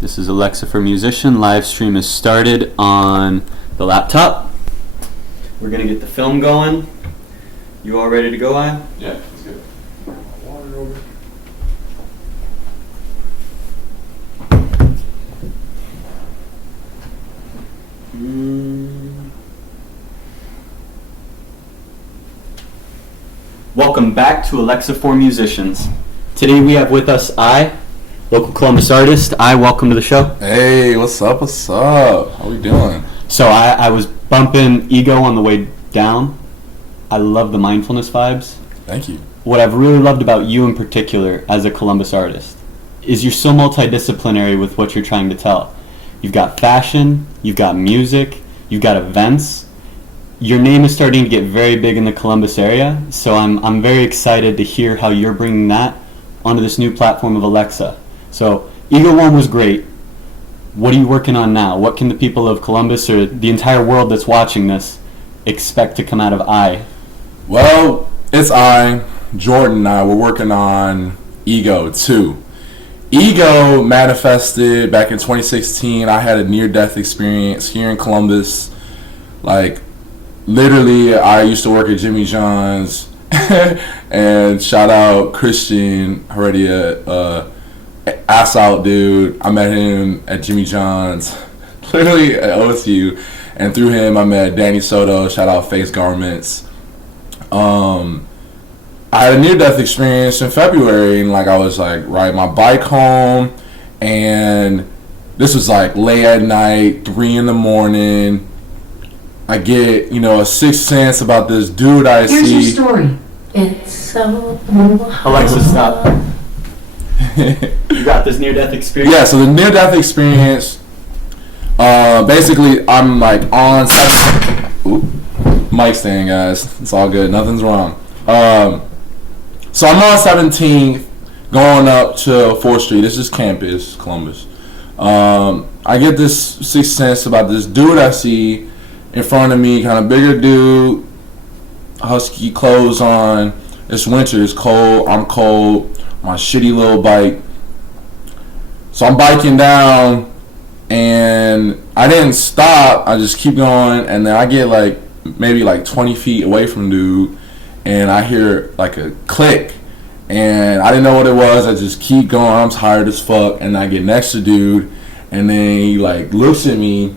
This is Alexa for Musician. Live stream is started on the laptop. We're going to get the film going. You all ready to go, I? Yeah, that's good. Water over. Welcome back to Alexa for Musicians. Today we have with us I, local Columbus artist. I, welcome to the show. Hey, what's up? How we doing? So I was bumping Ego on the way down. I love the mindfulness vibes. Thank you. What I've really loved about you in particular as a Columbus artist is you're so multidisciplinary with what you're trying to tell. You've got fashion, you've got music, you've got events. Your name is starting to get very big in the Columbus area, so I'm very excited to hear how you're bringing that onto this new platform of Alexa. So Ego One was great. What are you working on now? What can the people of Columbus or the entire world that's watching this expect to come out of I? Well, it's Jordan and I, we're working on Ego 2. Ego manifested back in 2016. I had a near-death experience here in Columbus. Like, literally, I used to work at Jimmy John's, and shout out Christian Heredia, ass out dude. I met him at Jimmy John's, literally at OSU, and through him I met Danny Soto, shout out Face Garments. I had a near-death experience in February, and like I was like riding my bike home, and this was like late at night, 3 a.m. I get, a sixth sense about this dude I see. Here's your story. It's so Alexa, stop. You got this near-death experience? Yeah, so the near-death experience, basically I'm like on mic stand, guys. It's all good. Nothing's wrong. So I'm on 17th going up to 4th Street. This is campus, Columbus. I get this sixth sense about this dude I see in front of me, kind of bigger dude, husky clothes on. It's winter, it's cold, I'm cold, my shitty little bike. So I'm biking down, and I didn't stop, I just keep going, and then I get like maybe like 20 feet away from dude, and I hear like a click, and I didn't know what it was. I just keep going, I'm tired as fuck, and I get next to dude, and then he like looks at me,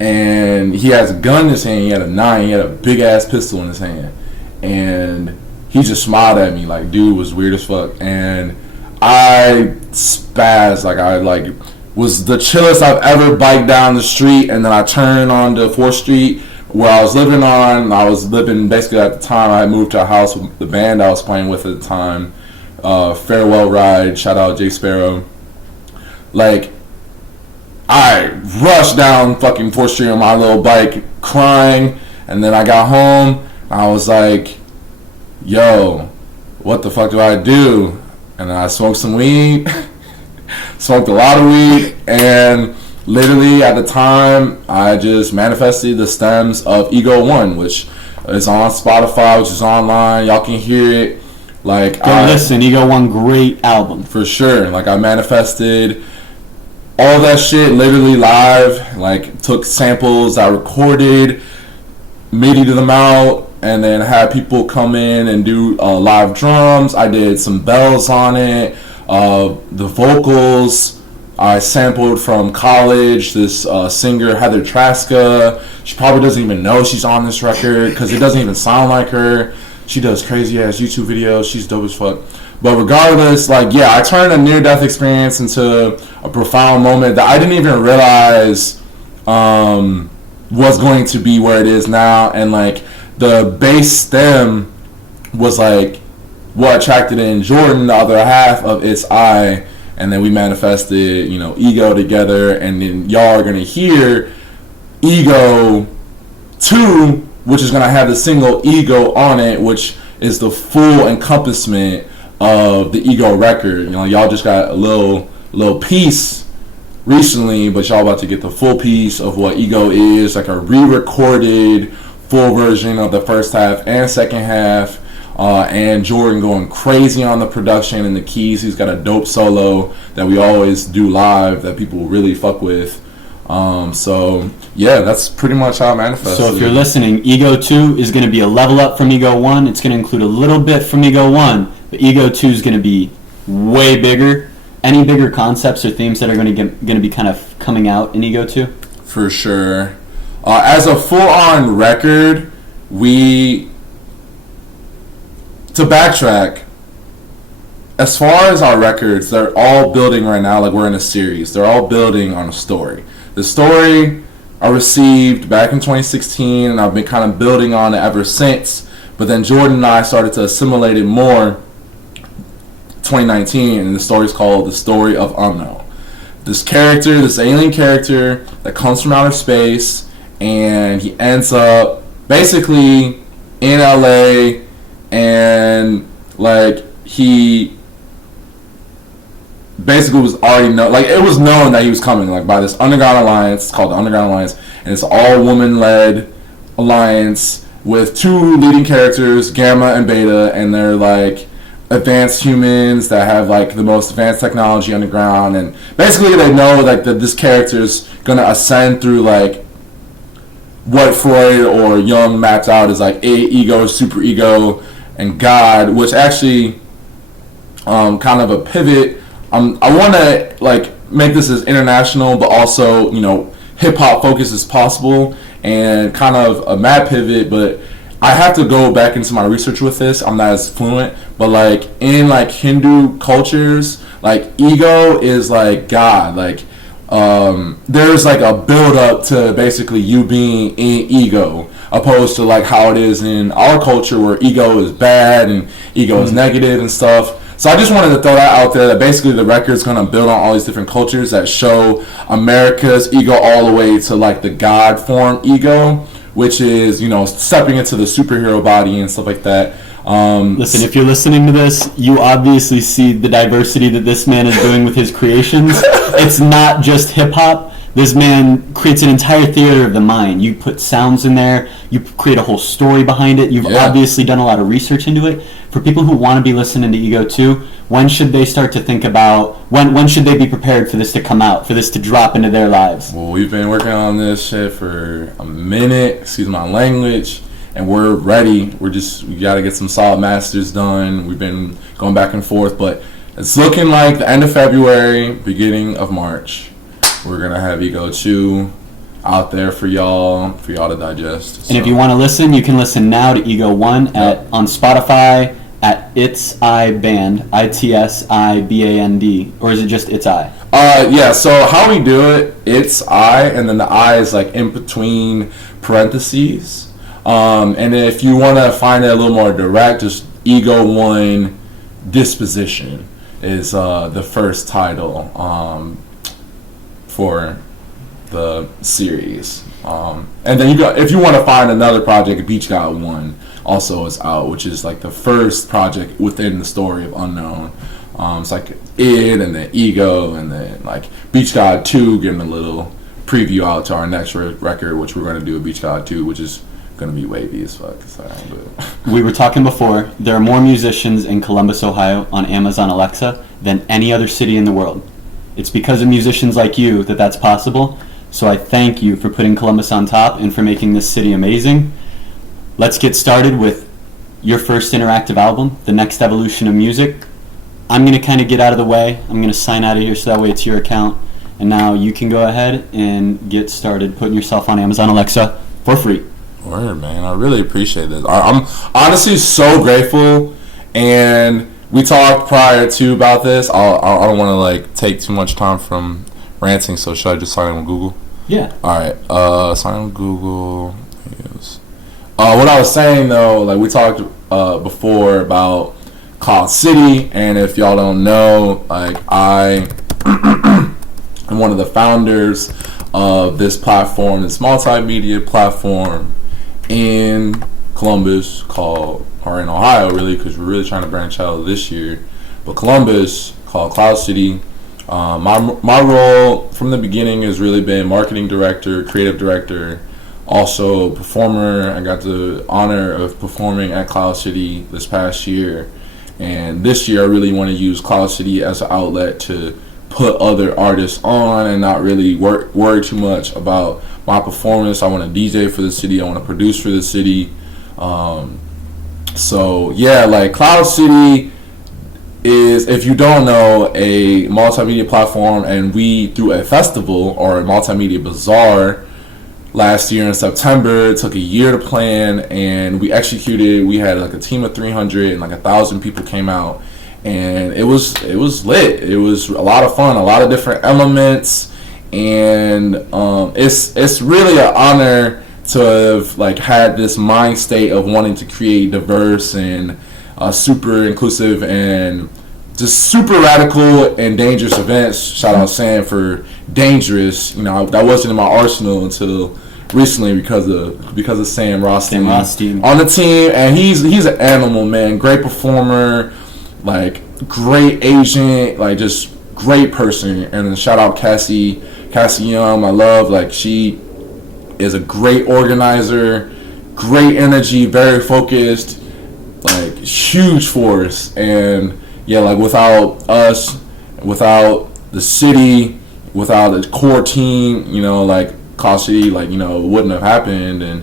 and he has a gun in his hand. He had a 9. He had a big ass pistol in his hand, and he just smiled at me. Like, dude was weird as fuck, and I spazzed. Like, I like was the chillest I've ever biked down the street, and then I turned onto 4th Street where I was living on. I was living basically at the time. I had moved to a house with the band I was playing with at the time. Farewell Ride. Shout out Jay Sparrow. Like, I rushed down fucking 4th Street on my little bike crying, and then I got home, and I was like, yo, what the fuck do I do? And then I smoked some weed, smoked a lot of weed, and literally at the time, I just manifested the stems of Ego 1, which is on Spotify, which is online, y'all can hear it. Like, listen, Ego 1, great album. For sure. Like, I manifested all that shit literally live, like took samples I recorded, MIDI'd them out, and then had people come in and do live drums. I did some bells on it. The vocals I sampled from college, this singer Heather Traska. She probably doesn't even know she's on this record because it doesn't even sound like her. She does crazy ass YouTube videos. She's dope as fuck. But regardless, like, yeah, I turned a near-death experience into a profound moment that I didn't even realize was going to be where it is now. And, like, the bass stem was, like, what attracted in Jordan, the other half of It's I. And then we manifested, Ego together. And then y'all are going to hear Ego 2, which is going to have the single Ego on it, which is the full encompassment of the Ego record. Y'all just got a little piece recently, but y'all about to get the full piece of what Ego is, like a re-recorded full version of the first half and second half. and Jordan going crazy on the production and the keys. He's got a dope solo that we always do live that people really fuck with. So yeah, that's pretty much how it manifests. So if you're listening, Ego 2 is going to be a level up from Ego 1. It's going to include a little bit from Ego 1, but Ego 2 is going to be way bigger. Any bigger concepts or themes that are going to be kind of coming out in Ego 2? For sure. As a full-on record, to backtrack, as far as our records, they're all building right now like we're in a series. They're all building on a story. The story I received back in 2016, and I've been kind of building on it ever since. But then Jordan and I started to assimilate it more 2019, and the story's called The Story of Unknown. This character, this alien character that comes from outer space, and he ends up basically in LA, and like he basically was already known, like it was known that he was coming, like by this underground alliance called the Underground Alliance, and it's all woman-led alliance with two leading characters, Gamma and Beta, and they're like advanced humans that have like the most advanced technology underground, and basically they know like that this character is gonna ascend through like what Freud or Jung mapped out as like ego, super ego, and God, which actually kind of a pivot. I want to like make this as international, but also hip hop focused as possible, and kind of a mad pivot. But I have to go back into my research with this. I'm not as fluent, but like in like Hindu cultures, like ego is like God. Like there's like a build up to basically you being in ego, opposed to like how it is in our culture where ego is bad and ego is negative and stuff. So I just wanted to throw that out there, that basically the record's going to build on all these different cultures that show America's ego all the way to like the God form ego, which is, stepping into the superhero body and stuff like that. Listen, if you're listening to this, you obviously see the diversity that this man is doing with his creations. It's not just hip-hop. This man creates an entire theater of the mind. You put sounds in there. You create a whole story behind it. You've obviously done a lot of research into it. For people who want to be listening to Ego 2, when should they start to think about, when should they be prepared for this to come out, for this to drop into their lives? Well, we've been working on this shit for a minute, excuse my language, and we're ready. We got to get some solid masters done. We've been going back and forth, but it's looking like the end of February, beginning of March. We're going to have Ego 2 out there for y'all to digest. And if you want to listen, you can listen now to Ego 1 on Spotify at It's I Band, ITSIBAND, or is it just It's I? Yeah, so how we do it, It's I, and then the I is like in between parentheses. And if you want to find it a little more direct, just Ego 1 Disposition is the first title for the series. And then if you want to find another project, Beach God 1 also is out, which is like the first project within the story of Unknown. It's like Id and then Ego, and then like Beach God 2 giving a little preview out to our next record, which we're going to do a Beach God 2, which is going to be wavy as fuck. We were talking before, there are more musicians in Columbus, Ohio on Amazon Alexa than any other city in the world. It's because of musicians like you that that's possible. So I thank you for putting Columbus on top and for making this city amazing. Let's get started with your first interactive album, The Next Evolution of Music. I'm going to kind of get out of the way. I'm going to sign out of here so that way it's your account. And now you can go ahead and get started putting yourself on Amazon Alexa for free. Word, man. I really appreciate this. I'm honestly so grateful, and we talked prior to about this. I don't want to like take too much time from ranting, so should I just sign in with Google? Yeah. All right. Sign in with Google. Yes. What I was saying though, like we talked before about Cloud City, and if y'all don't know, like I am one of the founders of this platform, this multimedia platform in Columbus or in Ohio really, because we're really trying to branch out this year, but Columbus, called Cloud City. My role from the beginning has really been marketing director, creative director, also a performer. I got the honor of performing at Cloud City this past year. And this year I really want to use Cloud City as an outlet to put other artists on and not really worry too much about my performance. I want to DJ for the city. I want to produce for the city. So yeah, like Cloud City is, if you don't know, a multimedia platform, and we threw a festival or a multimedia bazaar last year in September. It took a year to plan, and we executed. We had like a team of 300, and like 1,000 people came out, and it was lit. It was a lot of fun, a lot of different elements, and it's really an honor to have like had this mind state of wanting to create diverse and super inclusive and just super radical and dangerous events. Shout out Sam for Dangerous. You know, that wasn't in my arsenal until recently because of Sam Rothstein on the team, and he's an animal, man. Great performer, like great agent, like just great person. And then shout out Cassie Young. I love, like, she is a great organizer, great energy, very focused, like huge force. And yeah, like without us, without the city, without the core team, you know, like Cloud City, like, you know, it wouldn't have happened. And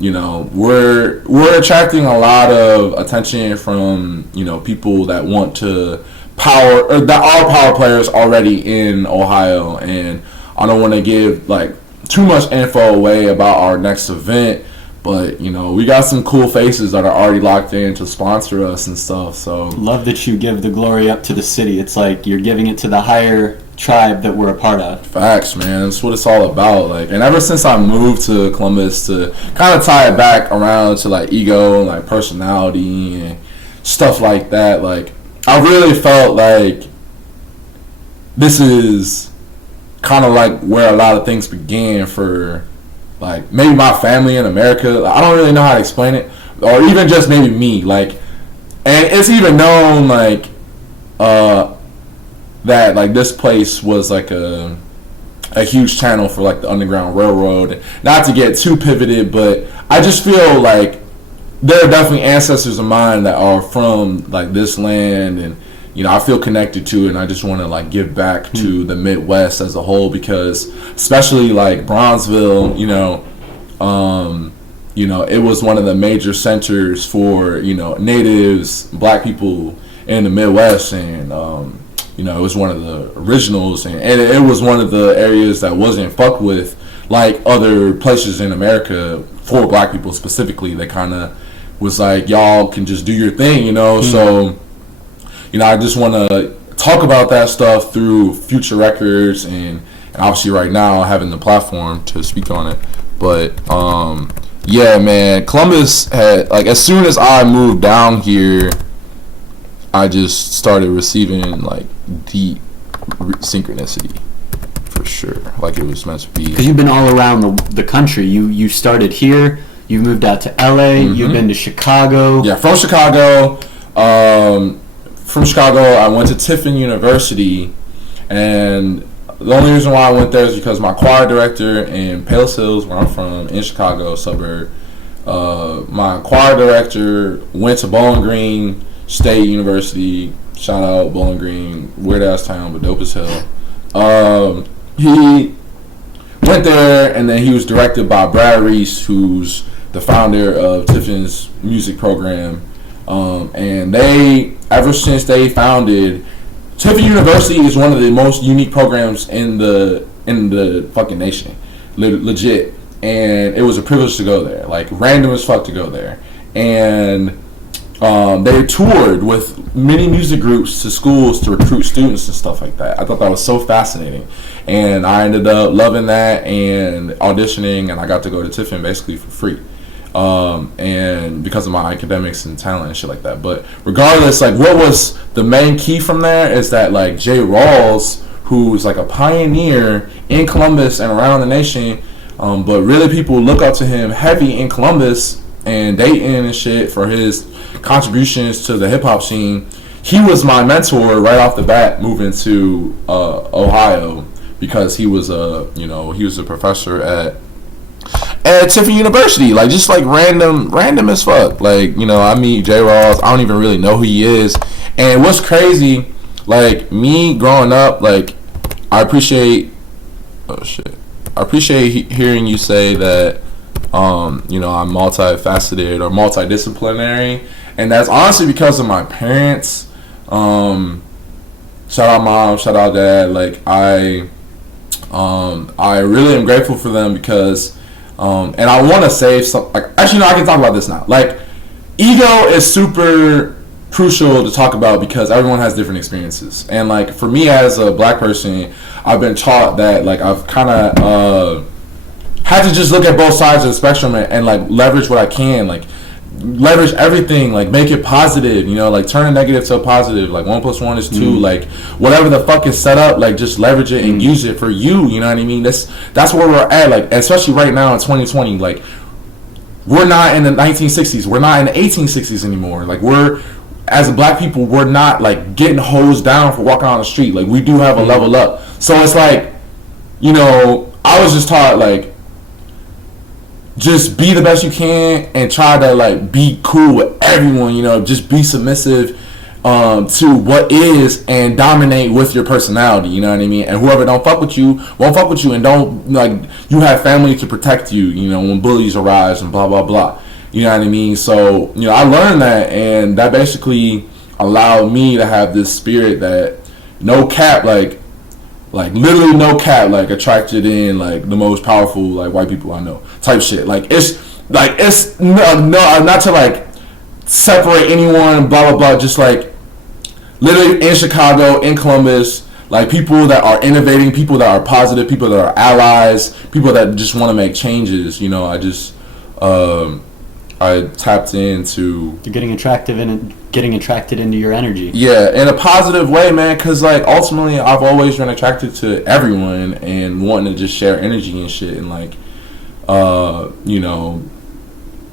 you know, we're attracting a lot of attention from, you know, people that want to power, or that are power players already in Ohio. And I don't want to give like too much info away about our next event, but you know, we got some cool faces that are already locked in to sponsor us and stuff. So love that you give the glory up to the city. It's like you're giving it to the higher tribe that we're a part of. Facts, man. That's what it's all about. Like, and ever since I moved to Columbus, to kind of tie it back around to like ego and like personality and stuff like that, like I really felt like this is kind of like where a lot of things began for like maybe my family in America. I don't really know how to explain it, or even just maybe me. Like, and it's even known like that like this place was like a huge channel for like the Underground Railroad. Not to get too pivoted, but I just feel like there are definitely ancestors of mine that are from like this land, and you know, I feel connected to it, and I just want to like give back to the Midwest as a whole, because especially like Bronzeville, you know, it was one of the major centers for, you know, natives, black people in the Midwest, and you know, it was one of the originals, and it was one of the areas that wasn't fucked with like other places in America for black people specifically. They kind of was like, y'all can just do your thing, you know. So you know, I just want to talk about that stuff through future records, and obviously right now having the platform to speak on it. But yeah, man, Columbus had, like, as soon as I moved down here, I just started receiving like deep synchronicity, for sure. Like it was meant to be. Because you've been all around the country. You started here. You moved out to LA. Mm-hmm. You've been to Chicago. Yeah, from Chicago. From Chicago, I went to Tiffin University, and the only reason why I went there is because my choir director in Palos Hills, where I'm from, in Chicago suburb, my choir director went to Bowling Green State University. Shout out Bowling Green, weird ass town, but dope as hell. He went there, and then he was directed by Brad Reese, who's the founder of Tiffin's music program. And they, ever since they founded, Tiffin University is one of the most unique programs in the fucking nation, legit. And it was a privilege to go there, like random as fuck to go there. And they toured with many music groups to schools to recruit students and stuff like that. I thought that was so fascinating, and I ended up loving that and auditioning, and I got to go to Tiffin basically for free. And because of my academics and talent and shit like that. But regardless, like, what was the main key from there is that like Jay Rawls, who's like a pioneer in Columbus and around the nation, but really people look up to him heavy in Columbus and Dayton and shit for his contributions to the hip hop scene. He was my mentor right off the bat moving to Ohio, because he was a professor at at Tiffany University, like just like random as fuck. Like, you know, I meet J. Ross, I don't even really know who he is. And what's crazy, like me growing up, like I appreciate hearing you say that you know, I'm multifaceted or multidisciplinary, and that's honestly because of my parents. Shout out mom, shout out dad. Like I really am grateful for them because, and I want to save some. Like, actually, no, I can talk about this now. Like, ego is super crucial to talk about because everyone has different experiences. And like for me as a black person, I've been taught that like I've kind of had to just look at both sides of the spectrum and like leverage what I can, like leverage everything, like make it positive, you know, like turn a negative to a positive, like 1 + 1 is 2, like whatever the fuck is set up, like just leverage it and use it for you, you know what I mean? That's where we're at, like especially right now in 2020, like we're not in the 1960s, we're not in the 1860s anymore. Like we're, as black people, we're not like getting hosed down for walking on the street. Like we do have a level up. So it's like, you know, I was just taught like just be the best you can and try to like be cool with everyone, you know, just be submissive to what is and dominate with your personality, you know what I mean? And whoever don't fuck with you won't fuck with you, and don't, like, you have family to protect you, you know, when bullies arise and blah blah blah, you know what I mean? So, you know, I learned that, and that basically allowed me to have this spirit that no cap, like literally no cap, like attracted in like the most powerful like white people I know type shit. Like it's no, not to like separate anyone, blah blah blah, just like literally in Chicago, in Columbus, like people that are innovating, people that are positive, people that are allies, people that just want to make changes, you know. I tapped into, You're getting attracted into your energy. yeah, in a positive way, man, because like ultimately I've always been attracted to everyone and wanting to just share energy and shit, and like you know,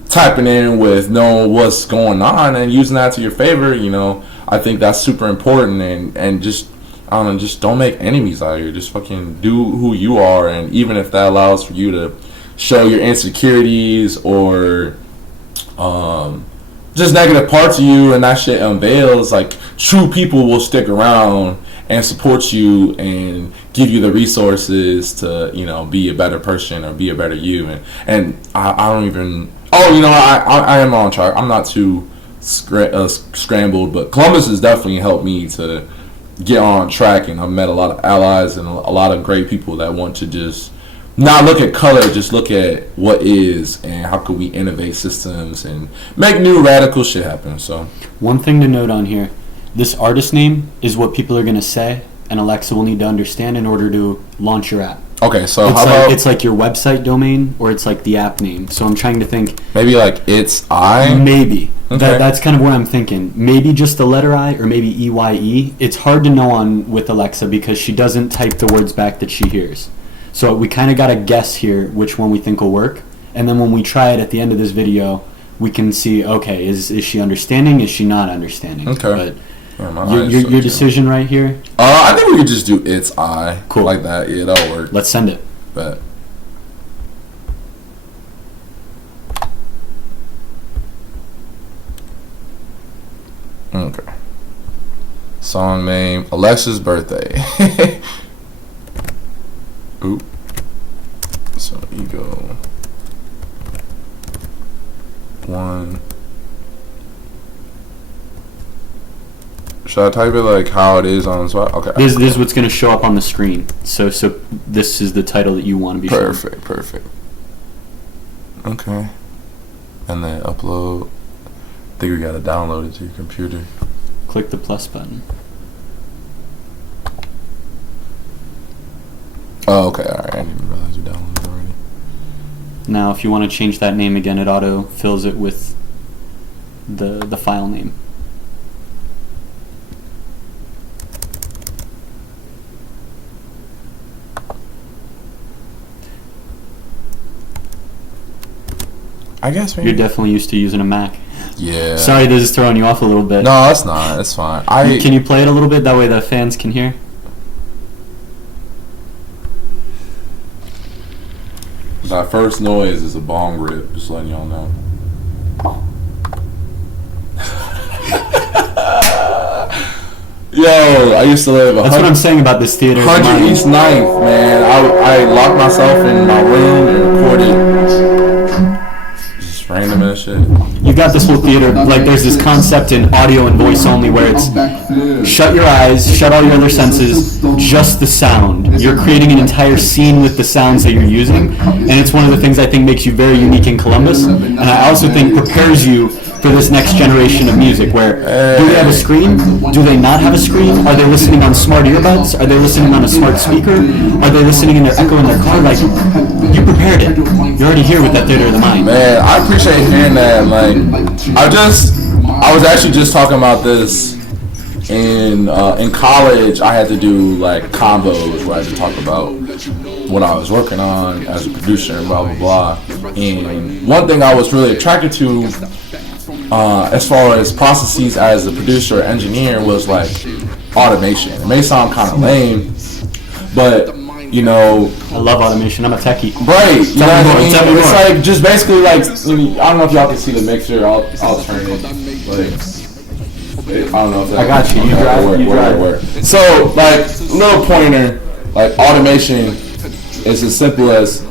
tapping in with knowing what's going on and using that to your favor, you know. I think that's super important, and just, I don't know, just don't make enemies out here. Just fucking do who you are, and even if that allows for you to show your insecurities or just negative parts of you, and that shit unveils, like true people will stick around and support you and give you the resources to, you know, be a better person or be a better you. And I don't even, oh, you know, I am on track. I'm not too scrambled, but Columbus has definitely helped me to get on track, and I've met a lot of allies and a lot of great people that want to just not look at color, just look at what is and how could we innovate systems and make new radical shit happen. So One thing to note on here, this artist name is what people are going to say, and Alexa will need to understand in order to launch your app. okay, so It's how like, about it's like your website domain, or it's like the app name. So I'm trying to think, maybe like it's I? maybe. Okay. That's kind of what I'm thinking. Maybe just the letter I, or maybe EYE. It's hard to know on with Alexa because she doesn't type the words back that she hears. So we kind of got to guess here which one we think will work. And then when we try it at the end of this video, we can see, okay, is she understanding? Is she not understanding? Okay. But Yeah, my eyes your suck, too. decision right here, I think we could just do it's I. Cool. Like that. Yeah, that'll work. let's send it. Bet. Okay. Song name, Alexa's birthday. Oop. So ego. 1. Should I type it like how it is on the spot? Okay. This is what's going to show up on the screen. So this is the title that you want to be shown. Perfect. Okay. And then upload. I think we gotta download it to your computer. Click the plus button. Oh, okay. Alright. I didn't even realize you downloaded it already. Now, if you want to change that name again, it auto fills it with the file name. I guess maybe. You're definitely used to using a Mac. Yeah. Sorry, this is throwing you off a little bit. No, it's not. It's fine. Can you play it a little bit? That way the fans can hear. That first noise is a bong rip. Just letting y'all know. Yo, I used to live. That's what I'm saying about this theater. 100 East 9th, man. I locked myself in my room and recorded just random ass shit. You got this whole theater, like there's this concept in audio and voice only where it's shut your eyes, shut all your other senses, just the sound. You're creating an entire scene with the sounds that you're using, and it's one of the things I think makes you very unique in Columbus, and I also think prepares you for this next generation of music where do they have a screen? Do they not have a screen? Are they listening on smart earbuds? Are they listening on a smart speaker? Are they listening in their Echo in their car? Like, you prepared it. You're already here with that theater of the mind. Man, I appreciate hearing that. Like, I was actually just talking about this in college. I had to do like combos where I had to talk about what I was working on as a producer and blah blah blah. And one thing I was really attracted to, as far as processes as a producer or engineer, was like automation. It may sound kind of lame, but you know, I love automation. I'm a techie. right? You know what I mean? Tell me It's more. like just basically like, I don't know if y'all can see the mixer. I'll turn it. Like, I don't know if that. I got you. You drive. You drive. Work. So like little pointer, like automation is as simple as. So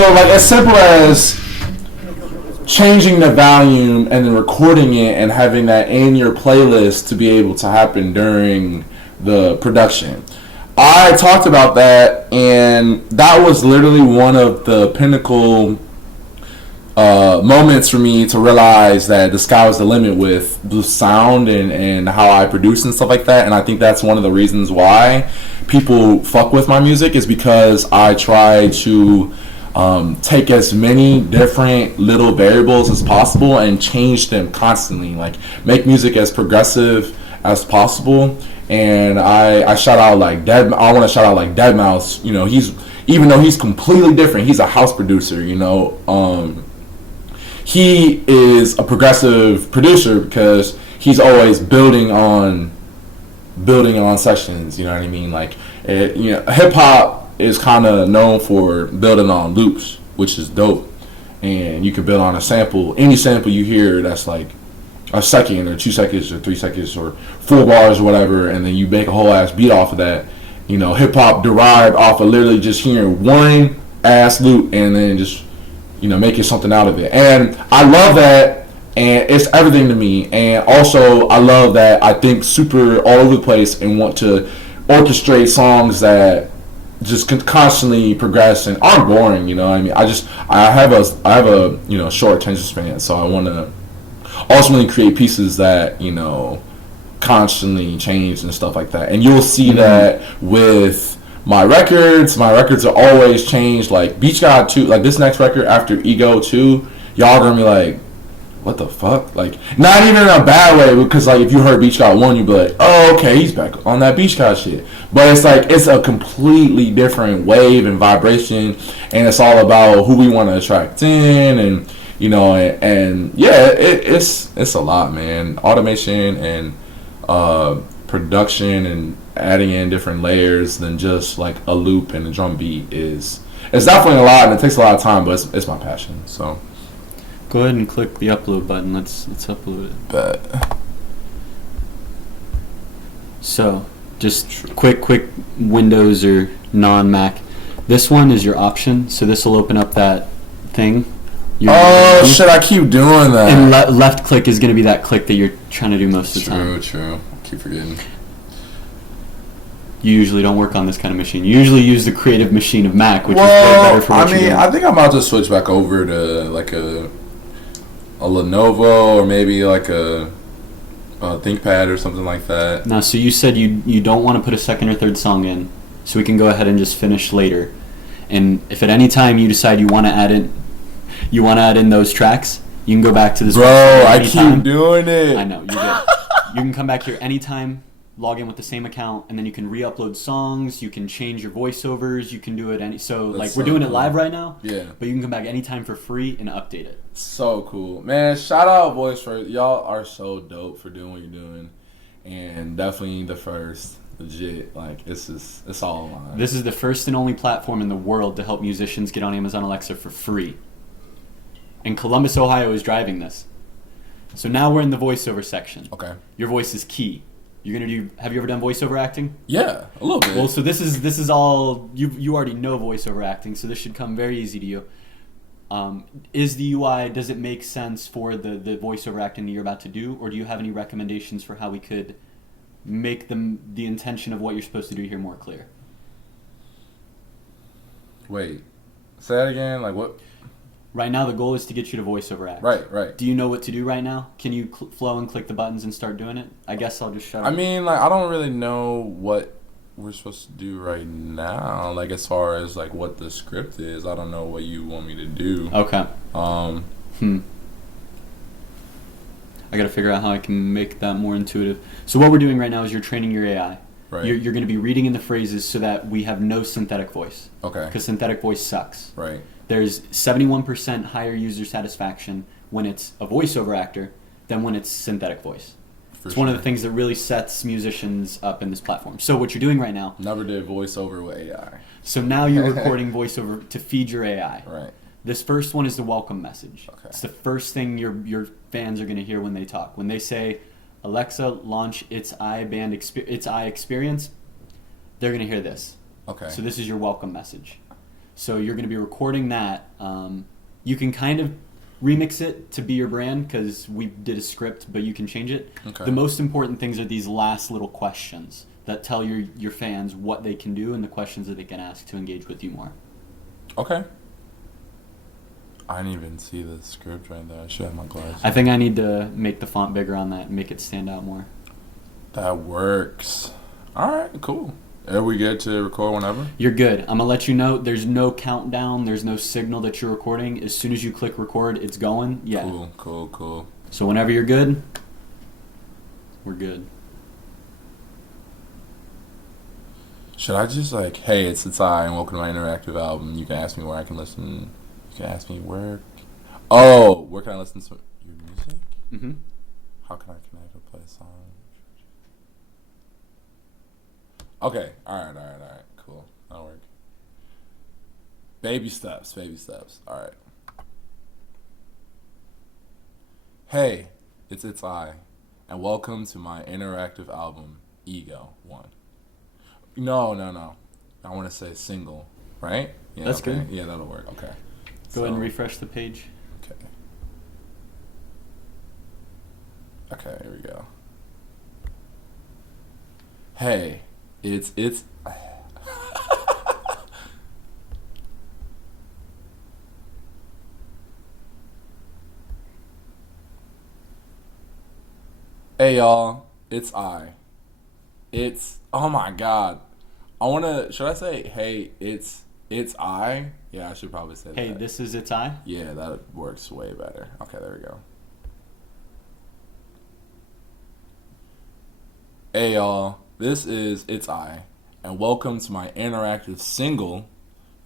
like as simple as changing the volume and then recording it and having that in your playlist to be able to happen during the production. I talked about that, and that was literally one of the pinnacle moments for me to realize that the sky was the limit with the sound and how I produce and stuff like that. And I think that's one of the reasons why people fuck with my music, is because I try to take as many different little variables as possible and change them constantly. Like, make music as progressive as possible. And I shout out like I want to shout out like Deadmau5. You know, even though he's completely different, he's a house producer. You know, he is a progressive producer because he's always building on sections. You know what I mean? Like, you know, hip hop is kind of known for building on loops, which is dope. And you can build on a sample, any sample you hear that's like a second or 2 seconds or 3 seconds or 4 bars or whatever, and then you make a whole ass beat off of that. You know, hip hop derived off of literally just hearing one ass loop and then just, you know, making something out of it. And I love that, and it's everything to me. And also I love that I think super all over the place and want to orchestrate songs that just constantly progress and aren't boring. You know what I mean? I have a you know, short attention span, so I want to ultimately create pieces that, you know, constantly change and stuff like that. And you'll see that with my records. My records are always changed. Like Beach God 2, like this next record after Ego 2, y'all gonna be like, what the fuck? Like, not even in a bad way, because like if you heard Beach God 1, you'd be like, oh, okay, he's back on that Beach God shit. But it's like, it's a completely different wave and vibration, and it's all about who we want to attract in, and you know, and yeah, it's a lot, man. Automation and production and adding in different layers than just like a loop and a drum beat it's definitely a lot, and it takes a lot of time, but it's my passion. So go ahead and click the upload button. Let's upload it. but So, just quick Windows or non-Mac. This one is your option, so this will open up that thing. shit, I keep doing that. And left click is going to be that click that you're trying to do most of the time. True. Keep forgetting. You usually don't work on this kind of machine. You usually use the creative machine of Mac, which is way better for what you're doing. I think I'm about to switch back over to like a Lenovo or maybe like a ThinkPad or something like that. Now, so you said you don't want to put a second or third song in, so we can go ahead and just finish later. And if at any time you decide you want to add in those tracks, you can go back to this. Bro, I anytime. keep doing it. I know, you're good. You can come back here anytime, log in with the same account, and then you can re-upload songs, you can change your voiceovers, you can do it like we're doing it live right now. Yeah. But you can come back anytime for free and update it. So cool. Man, shout out Voice for y'all are so dope for doing what you're doing. and definitely the first. Legit, like it's all online. This is the first and only platform in the world to help musicians get on Amazon Alexa for free. And Columbus, Ohio is driving this. So now we're in the voiceover section. Okay. Your voice is key. You're gonna do. Have you ever done voiceover acting? Yeah, a little bit. Well, so this is all you already know voiceover acting, so this should come very easy to you. Is the UI, does it make sense for the voiceover acting that you're about to do, or do you have any recommendations for how we could make the intention of what you're supposed to do here more clear? Wait, say that again. Like what? Right now, the goal is to get you to voiceover act. Right. Do you know what to do right now? Can you flow and click the buttons and start doing it? I guess I'll just shut up. I mean, like I don't really know what we're supposed to do right now. Like as far as like what the script is, I don't know what you want me to do. Okay. I got to figure out how I can make that more intuitive. So what we're doing right now is you're training your AI. Right. You're going to be reading in the phrases so that we have no synthetic voice. Okay. Because synthetic voice sucks. Right. There's 71% higher user satisfaction when it's a voiceover actor than when it's synthetic voice. It's one of the things that really sets musicians up in this platform. So what you're doing right now... Never did voiceover with AI. So now you're recording voiceover to feed your AI. Right. This first one is the welcome message. Okay. It's the first thing your fans are going to hear when they talk. When they say, Alexa, launch It's I band It's I experience, they're going to hear this. Okay. So this is your welcome message. So you're going to be recording that. You can kind of remix it to be your brand because we did a script, but you can change it. Okay. The most important things are these last little questions that tell your fans what they can do and the questions that they can ask to engage with you more. Okay. I didn't even see the script right there. I should have my glasses. I think I need to make the font bigger on that and make it stand out more. That works. All right, cool. Are we good to record whenever? You're good. I'm going to let you know there's no countdown. There's no signal that you're recording. As soon as you click record, it's going. Yeah. Cool. So whenever you're good, we're good. Should I just like, hey, it's I, and welcome to my interactive album. You can ask me where I can listen. You can ask me where. Oh, where can I listen to your music? Mm-hmm. How can I connect or play a song? Okay. All right. Cool. That'll work. Baby steps. All right. Hey, it's I, and welcome to my interactive album, Ego 1. No. I want to say single, right? Yeah, That's okay. good. Yeah, that'll work. Okay. Go ahead and refresh the page. Okay, here we go. Hey, it's Hey y'all, it's I. Oh my god. Should I say hey, it's I? Yeah, I should probably say that. Hey, this is It's I? Yeah, that works way better. Okay, there we go. Hey y'all, this is It's I, and welcome to my interactive single.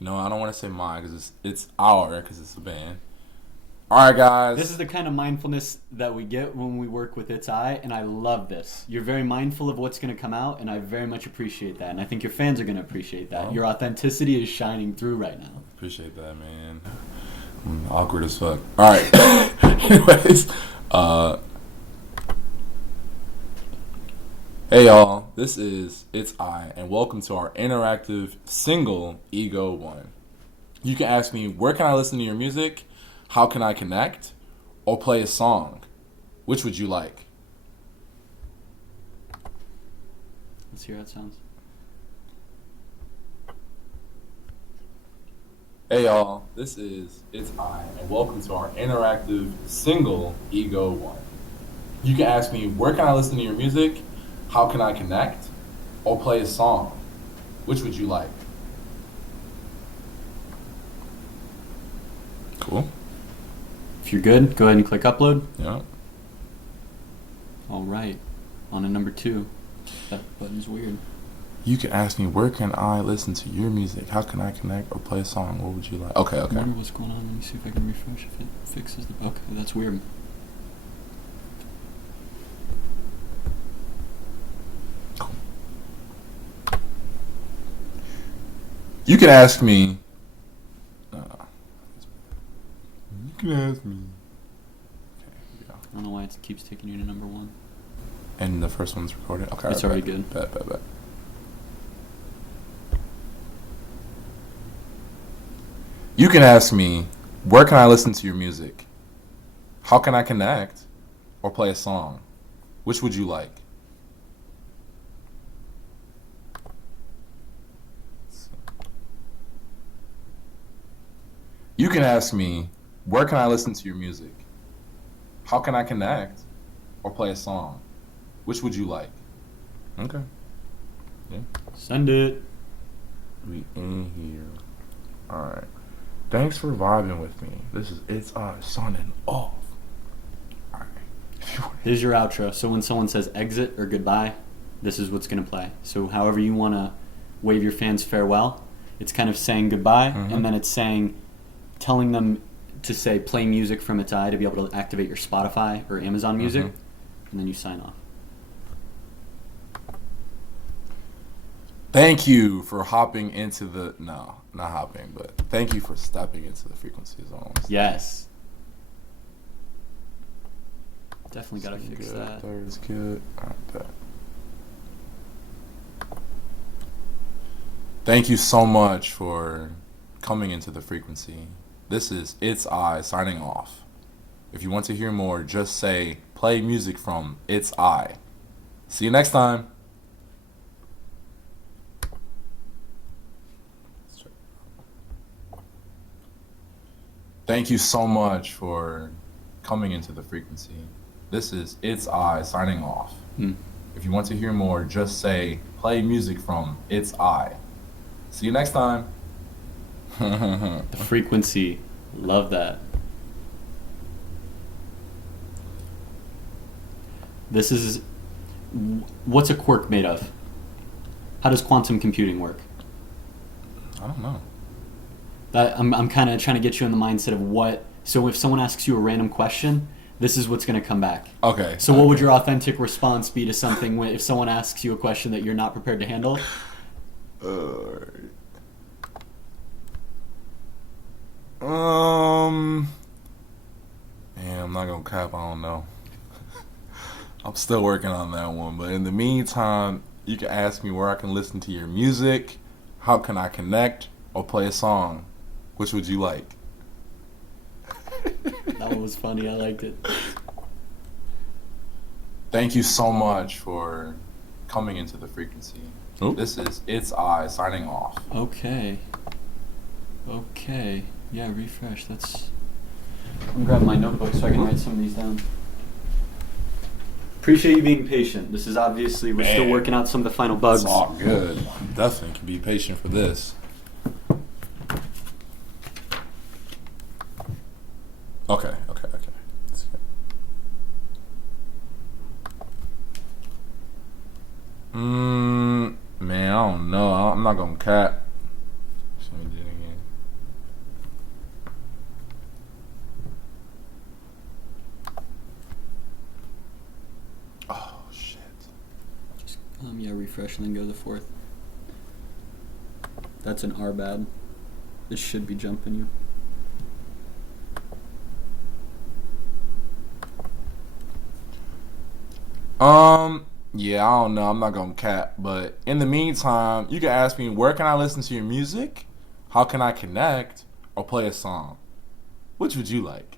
You know, I don't want to say my because it's our because it's a band. All right, guys. This is the kind of mindfulness that we get when we work with It's I, and I love this. You're very mindful of what's going to come out, and I very much appreciate that. And I think your fans are going to appreciate that. Your authenticity is shining through right now. Appreciate that, man. Awkward as fuck. All right. Anyways, hey y'all, this is It's I, and welcome to our interactive single, Ego 1. You can ask me, where can I listen to your music? How can I connect? Or play a song? Which would you like? Let's hear how it sounds. Hey y'all, this is It's I, and welcome to our interactive single, Ego 1. You can ask me, where can I listen to your music? How can I connect? Or play a song? Which would you like? Cool. If you're good, go ahead and click upload. Yeah. All right. On to number 2. That button's weird. You can ask me, where can I listen to your music? How can I connect or play a song? What would you like? Okay. I wonder what's going on. Let me see if I can refresh if it fixes the... Okay, that's weird. You can ask me. You can ask me. I don't know why it keeps taking you to number 1. And the first one's recorded? Okay. It's already good. Bet. You can ask me, where can I listen to your music? How can I connect? Or play a song? Which would you like? You can ask me, where can I listen to your music? How can I connect? Or play a song? Which would you like? Okay. Yeah. Send it. We in here. Alright. Thanks for vibing with me. This is It's Signing Off. Alright. Here's your outro. So when someone says exit or goodbye, this is what's going to play. So however you want to wave your fans farewell, it's kind of saying goodbye, and then it's telling them to say play music from It's I to be able to activate your Spotify or Amazon Music, and then you sign off. Thank you for hopping into the... No, not hopping, but thank you for stepping into the frequency zones. Yes. Definitely got to fix Good. that. Third is good. Alright, bet. Thank you so much for coming into the frequency. This is It's I signing off. If you want to hear more, just say play music from It's I. See you next time. Thank you so much for coming into the frequency. This is It's I signing off. If you want to hear more, just say play music from It's I. See you next time. The frequency. Love that. This is... What's a quark made of? How does quantum computing work? I don't know. I'm kind of trying to get you in the mindset of what... So if someone asks you a random question, this is what's going to come back. Okay. So what would your authentic response be to something if someone asks you a question that you're not prepared to handle? Man, I'm not gonna cap. I don't know. I'm still working on that one. But in the meantime, you can ask me where I can listen to your music, how can I connect, or play a song. Which would you like? That one was funny. I liked it. Thank you so much for coming into the frequency. Oh. This is It's I signing off. Okay. Yeah, refresh. That's... I'm grabbing my notebook so I can write some of these down. Appreciate you being patient. This is obviously... We're still working out some of the final bugs. It's all good. Definitely can be patient for this. Okay. Let's get- Man, I don't know. I'm not gonna cap. Let me do it again. Oh shit. Just, yeah, refresh and then go to the fourth. That's an R bad. This should be jumping you. Yeah, I don't know. I'm not gonna cap, but in the meantime, you can ask me where can I listen to your music, how can I connect, or play a song. Which would you like?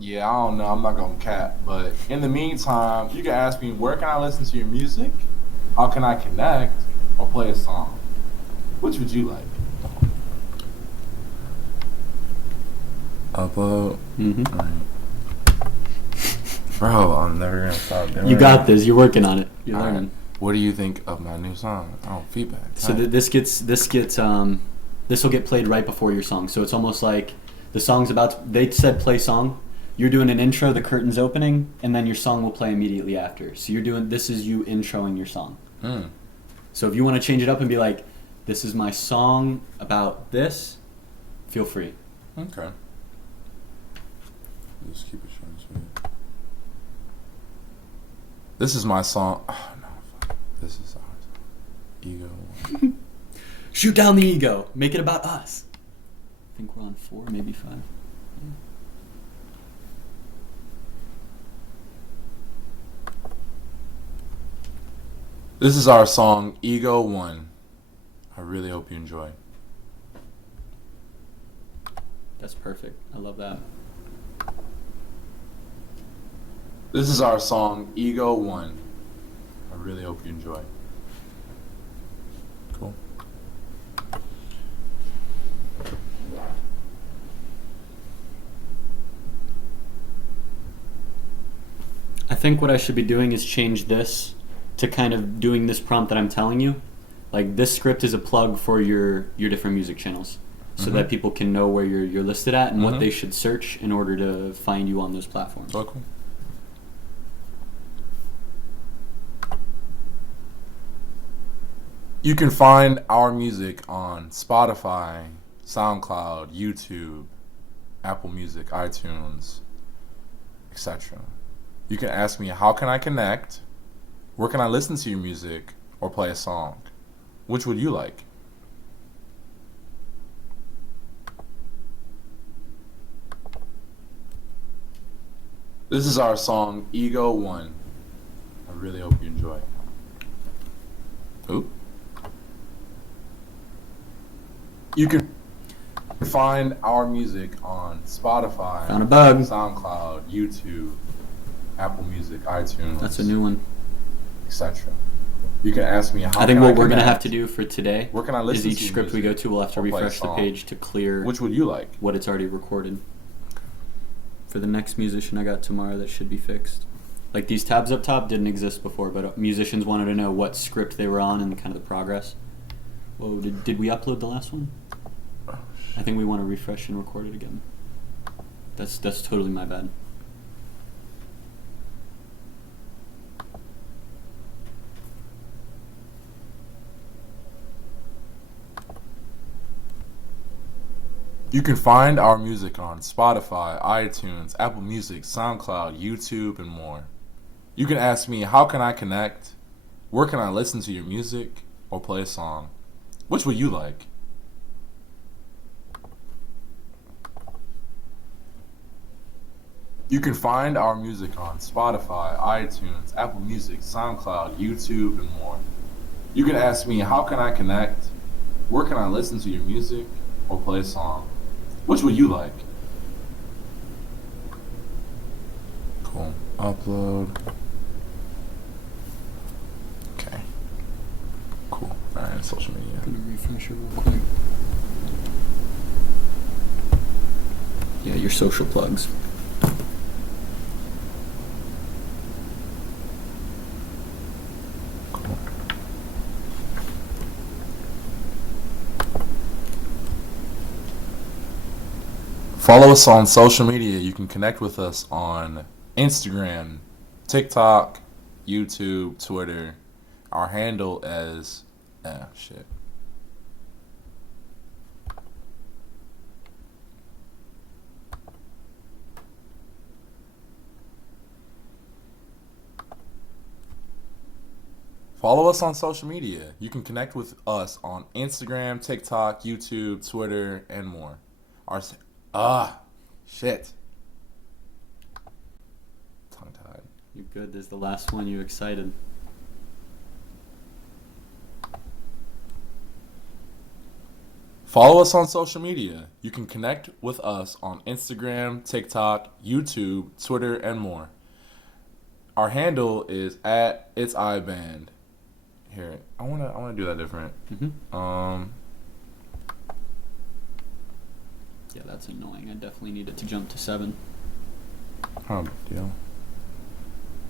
Yeah, I don't know. I'm not gonna cap, but in the meantime, you can ask me where can I listen to your music, how can I connect, or play a song. Which would you like? Upload. Bro, I'm never gonna stop doing it. You got this. You're working on it. You're learning. Alright. What do you think of my new song? Oh, feedback. So this will get played right before your song. So it's almost like the song's they said play song. You're doing an intro, the curtain's opening, and then your song will play immediately after. So this is you introing your song. So if you want to change it up and be like, this is my song about this, feel free. Okay. Just keep it short and sweet. This is my song. Oh, no, fuck. This is ours. Ego. Shoot down the ego. Make it about us. I think we're on 4, maybe 5. This is our song, Ego 1. I really hope you enjoy. That's perfect. I love that. This is our song, Ego 1. I really hope you enjoy. Cool. I think what I should be doing is change this to kind of doing this prompt that I'm telling you. Like, this script is a plug for your different music channels, so that people can know where you're listed at and what they should search in order to find you on those platforms. Oh, cool. You can find our music on Spotify, SoundCloud, YouTube, Apple Music, iTunes, etc. You can ask me, how can I connect? Where can I listen to your music or play a song? Which would you like? This is our song, Ego 1. I really hope you enjoy. Oop. You can find our music on Spotify, Found a bug. SoundCloud, YouTube, Apple Music, iTunes. That's a new one. Etc. You can ask me how. I think can what I we're gonna connect? have to do for today Where can I is listen to each your script we music go to, we'll have to or play a refresh the song? page to clear Which would you like? what it's already recorded. For the next musician I got tomorrow, that should be fixed. Like, these tabs up top didn't exist before, but musicians wanted to know what script they were on and kind of the progress. Whoa, did we upload the last one? I think we want to refresh and record it again. That's totally my bad. You can find our music on Spotify, iTunes, Apple Music, SoundCloud, YouTube, and more. You can ask me, how can I connect? Where can I listen to your music or play a song? Which would you like? You can find our music on Spotify, iTunes, Apple Music, SoundCloud, YouTube, and more. You can ask me, how can I connect? Where can I listen to your music or play a song? Which would you like? Cool. Upload. Okay. Cool. Alright, social media. I'm gonna refresh it real quick. Yeah, your social plugs. Cool. Follow us on social media. You can connect with us on Instagram, TikTok, YouTube, Twitter. Our handle is shit. Follow us on social media. You can connect with us on Instagram, TikTok, YouTube, Twitter, and more. Shit. Tongue tied. You're good. There's the last one. You excited? Follow us on social media. You can connect with us on Instagram, TikTok, YouTube, Twitter, and more. Our handle is at It's iBand. Here, I wanna do that different. Yeah, that's annoying. I definitely need it to jump to 7. Not a big deal.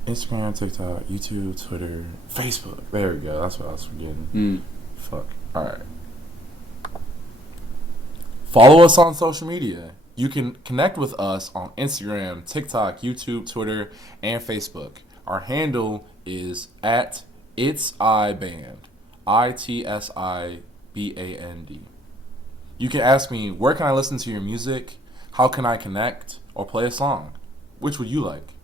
Instagram, TikTok, YouTube, Twitter, Facebook. There we go. That's what I was forgetting. Fuck. All right. Follow us on social media. You can connect with us on Instagram, TikTok, YouTube, Twitter, and Facebook. Our handle is at It's iBand. ITSIBAND. You can ask me, where can I listen to your music? How can I connect or play a song? Which would you like?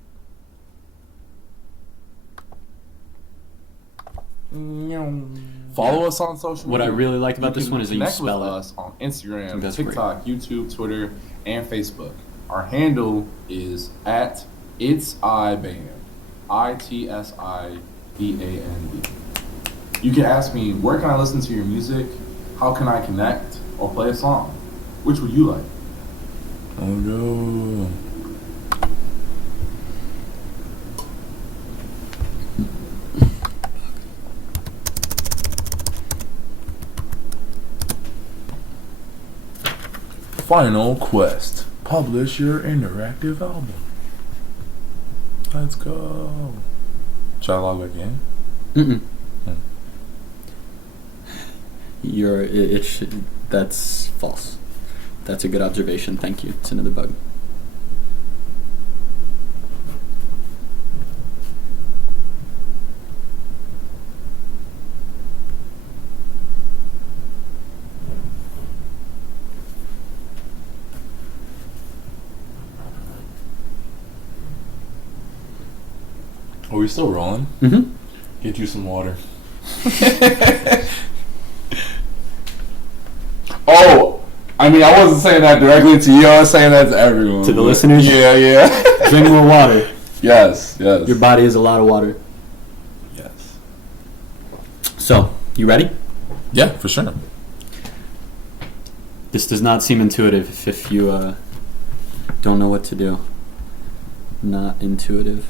Follow us on social What I media. really like about You this can one is that you connect with spell it. us on Instagram, That's TikTok, YouTube, Twitter, and Facebook. Our handle is at It's I Band. ITSIBAND. You can ask me, where can I listen to your music? How can I connect or play a song? Which would you like? Oh no. Final Quest. Publish your interactive album. Let's go. Should I log back in? Mm-mm. Hmm. That's false. That's a good observation. Thank you. It's another bug. Are we still rolling? Mm-hmm. Get you some water. Oh, I mean, I wasn't saying that directly to you. I was saying that to everyone. To the listeners? Yeah, yeah. Drink more water. Yes, yes. Your body is a lot of water. Yes. So, you ready? Yeah, for sure. This does not seem intuitive if you don't know what to do. Not intuitive.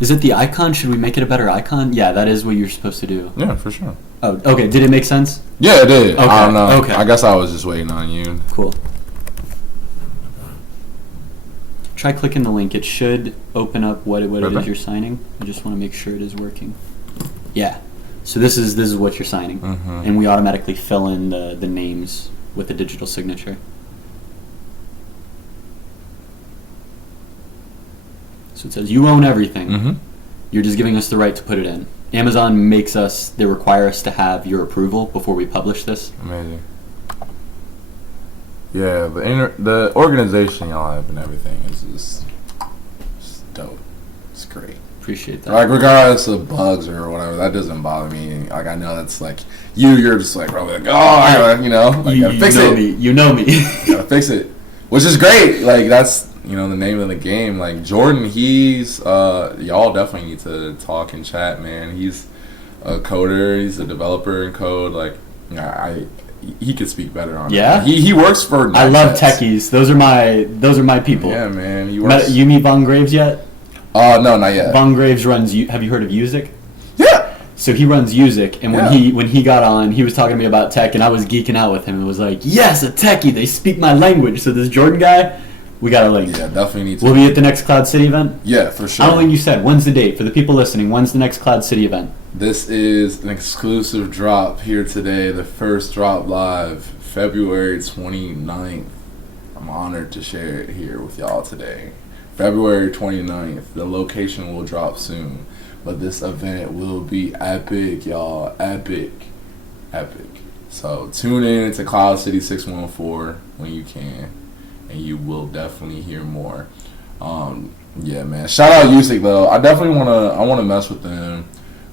Is it the icon? Should we make it a better icon? Yeah, that is what you're supposed to do. Yeah, for sure. Oh, okay. Did it make sense? Yeah, it did. Okay, I don't know. okay. I guess I was just waiting on you. Cool. Try clicking the link. It should open up what it Okay. is you're signing. I just want to make sure it is working. Yeah. So this is what you're signing, Mhm. and we automatically fill in the names with the digital signature. So it says you own everything. Mm-hmm. You're just giving us the right to put it in. Amazon they require us to have your approval before we publish this. Amazing. Yeah, the organization y'all have and everything is just dope. It's great. Appreciate that. Like, regardless of bugs or whatever, that doesn't bother me. Like, I know that's like you're just like probably like, oh, I gotta, like, gotta fix know it. me. You know me. Gotta fix it, which is great. Like, that's the name of the game. Like, Jordan, he's y'all definitely need to talk and chat, man. He's a coder. He's a developer in code. Like, he could speak better on it. Yeah? He works for. I love Nextjets. techies. Those are my people. Yeah, man. He works. You meet Von Graves yet? No, not yet. Von Graves runs. Have you heard of Music? Yeah. So he runs Music, and when he got on, he was talking to me about tech, and I was geeking out with him. It was like, yes, a techie. They speak my language. So this Jordan guy, we got a link. Yeah, definitely need to. We'll be at the next Cloud City event. Yeah, for sure. I don't think you said. When's the date for the people listening? When's the next Cloud City event? This is an exclusive drop here today. The first drop live, February 29th. I'm honored to share it here with y'all today. February 29th. The location will drop soon. But this event will be epic, y'all. Epic. Epic. So tune in to Cloud City 614 when you can. And you will definitely hear more. Yeah, man. Shout out Usyk though. I definitely wanna mess with them,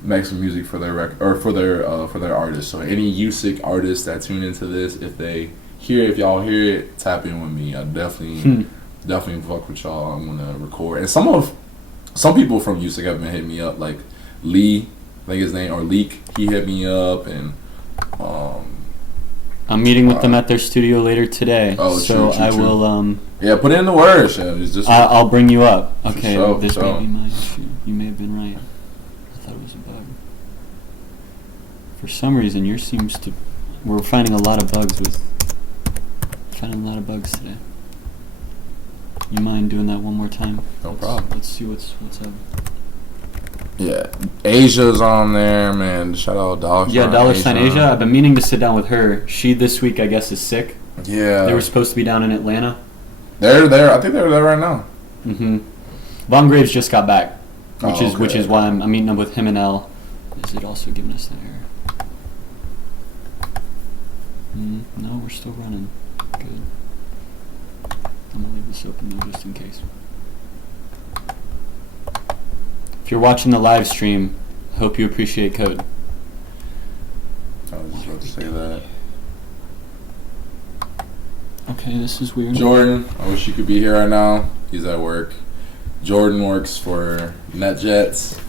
make some music for their for their artists. So any Usyk artists that tune into this, if y'all hear it, tap in with me. I definitely fuck with y'all. I'm gonna record. And some people from Usyk have been hitting me up, like Lee, I think his name, or Leek. He hit me up, and I'm meeting with them at their studio later today. Oh, so true. I will. yeah, put in the word. It's just I'll bring you up. Okay, sure, this for sure. may be my issue. You may have been right. I thought it was a bug. For some reason, yours seems to. We're finding a lot of bugs today. You mind doing that one more time? No problem. Let's see what's up. Yeah, Asia's on there, man. Shout out Dollar Yeah, Dollar Sign Asia. I've been meaning to sit down with her. She this week, I guess, is sick. Yeah, They were supposed to be down in Atlanta. they're there. I think they're there right now. Mm-hmm. Von Graves just got back, which Oh, is okay. why I'm meeting up with him and Elle. Is it also giving us that error? No, we're still running. Good. I'm gonna leave this open though, just in case. If you're watching the live stream, Hope you appreciate code. I was just about to say that. Okay, this is weird. Jordan, I wish you could be here right now. He's at work. Jordan works for NetJets,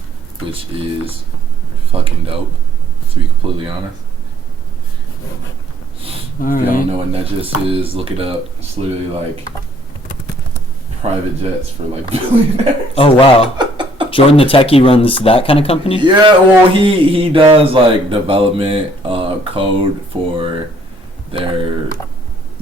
which is fucking dope, to be completely honest. All If you don't right. know what NetJets is, look it up. It's literally like private jets for like billionaires. Oh wow. Jordan the techie runs that kind of company? Yeah, well, he does like development code for their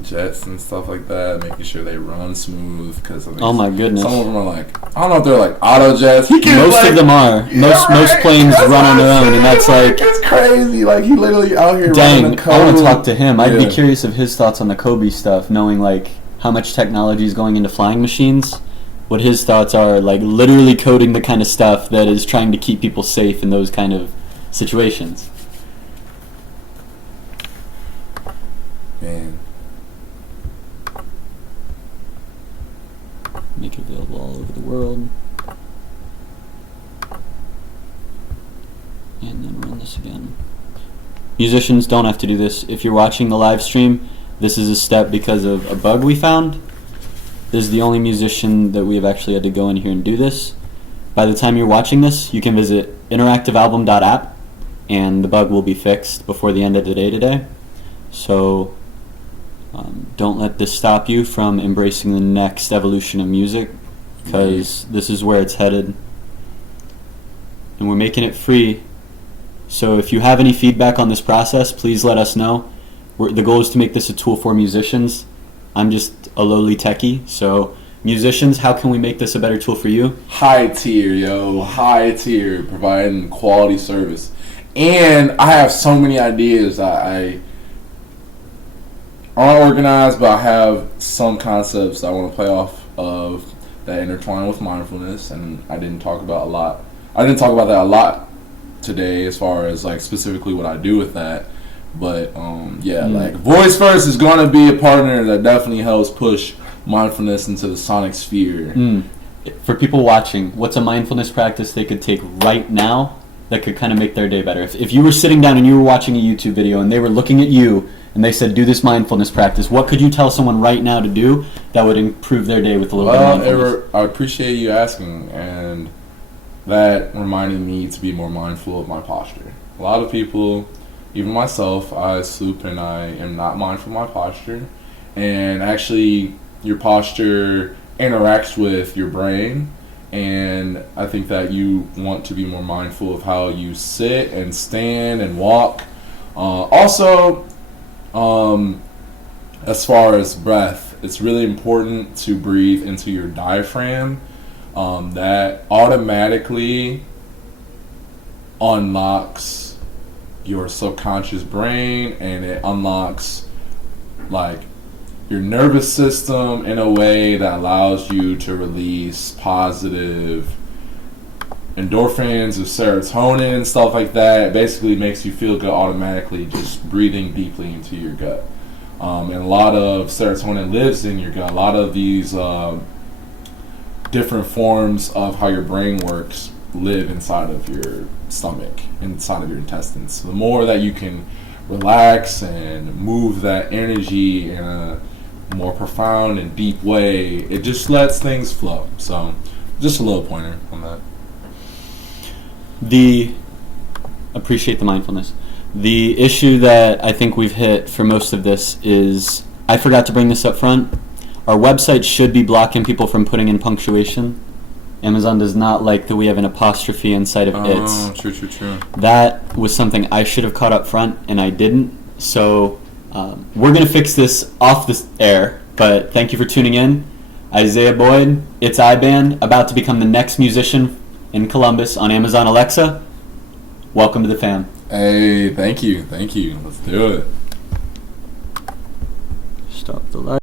jets and stuff like that, making sure they run smooth. Because Oh my goodness. some of them are like, I don't know if they're like auto jets. He can Most like, of them are. Yeah, Most right. planes That's run on what their I'm own, and saying. that's like, it's crazy. Like he literally out here running dang. the code. I want to talk to him. I'd Yeah. be curious of his thoughts on the Kobe stuff, knowing like how much technology is going into flying machines. What his thoughts are, like literally coding the kind of stuff that is trying to keep people safe in those kind of situations. Man, Make it available all over the world. And then run this again. Musicians don't have to do this. If you're watching the live stream, this is a step because of a bug we found. This is the only musician that we have actually had to go in here and do this. By the time you're watching this, you can visit interactivealbum.app and the bug will be fixed before the end of the day today. So don't let this stop you from embracing the next evolution of music, because this is where it's headed. And we're making it free. So if you have any feedback on this process, please let us know. The goal is to make this a tool for musicians. I'm just a lowly techie, so musicians, how can we make this a better tool for you? high tier, yo, high tier, providing quality service. And I have so many ideas. I aren't organized, but I have some concepts I want to play off of that intertwine with mindfulness, and I didn't talk about that a lot today, as far as like specifically what I do with that. But like Voice First is going to be a partner that definitely helps push mindfulness into the sonic sphere. For people watching, what's a mindfulness practice they could take right now that could kind of make their day better? If you were sitting down and you were watching a YouTube video and they were looking at you and they said, do this mindfulness practice, what could you tell someone right now to do that would improve their day with a little bit of mindfulness? I appreciate you asking, and that reminded me to be more mindful of my posture. A lot of people, even myself, I sloop and I am not mindful of my posture. And actually, your posture interacts with your brain, and I think that you want to be more mindful of how you sit and stand and walk. As far as breath, it's really important to breathe into your diaphragm. That automatically unlocks your subconscious brain, and it unlocks like your nervous system in a way that allows you to release positive endorphins or serotonin and stuff like that. It basically makes you feel good automatically just breathing deeply into your gut. And a lot of serotonin lives in your gut. A lot of these different forms of how your brain works live inside of your stomach, inside of your intestines. So the more that you can relax and move that energy in a more profound and deep way, it just lets things flow. So just a little pointer on that. Appreciate the mindfulness. The issue that I think we've hit for most of this is, I forgot to bring this up front, our website should be blocking people from putting in punctuation. Amazon does not like that we have an apostrophe inside of its. True. That was something I should have caught up front, and I didn't. So we're going to fix this off the air, but thank you for tuning in. Isaiah Boyd, It's iBand, about to become the next musician in Columbus on Amazon Alexa. Welcome to the fam. Hey, thank you. Let's do it. Stop the light.